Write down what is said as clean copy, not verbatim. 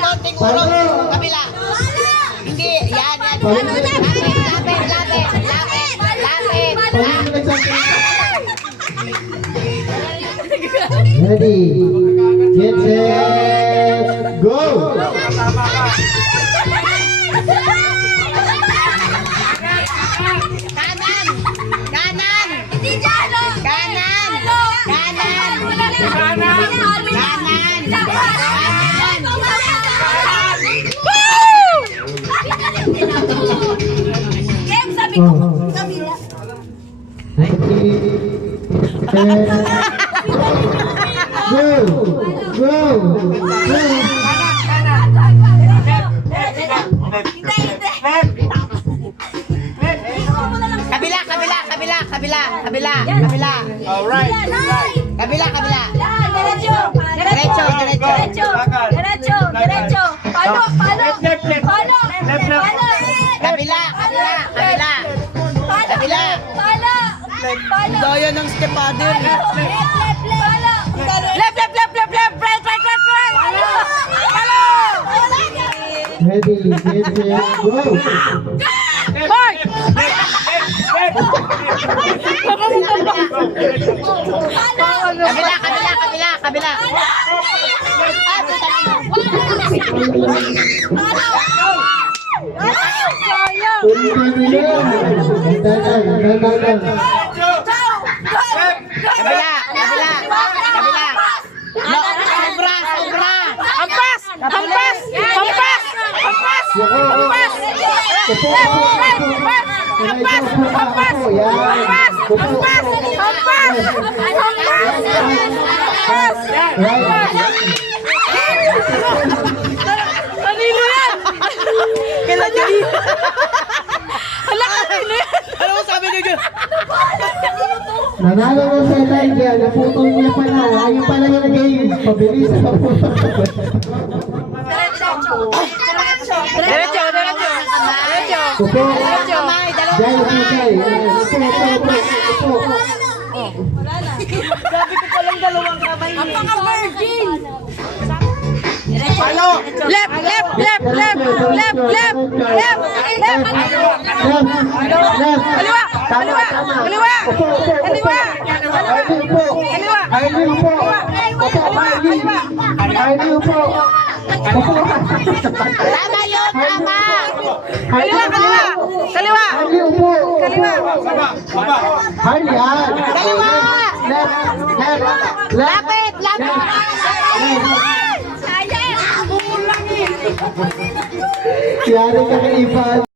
Konting ulong. Kabila. Hindi. Yan. Lapit. Ready, get set, go! Kabila. Alright. Kabila. Diretso. Palo. Kabila. Daya ng step other. Left. Ready, get set, go! Kabila. Kanino yan? Kailan yan? Hala, kanino yan? Ano mo sabi niyo dyan? Nanalo na sa Elijah, naputol niya pala. Ayun pala yung game. Pabilis na po. Diretso. Upo. Kamay, dalawa. Jai, upo. Sabi ko palang dalawang kamay. Apaka-virgin! Left. Kaliwa. Tama yun, tama. Kaliwa. Lapit. Yari ka kay Ivan.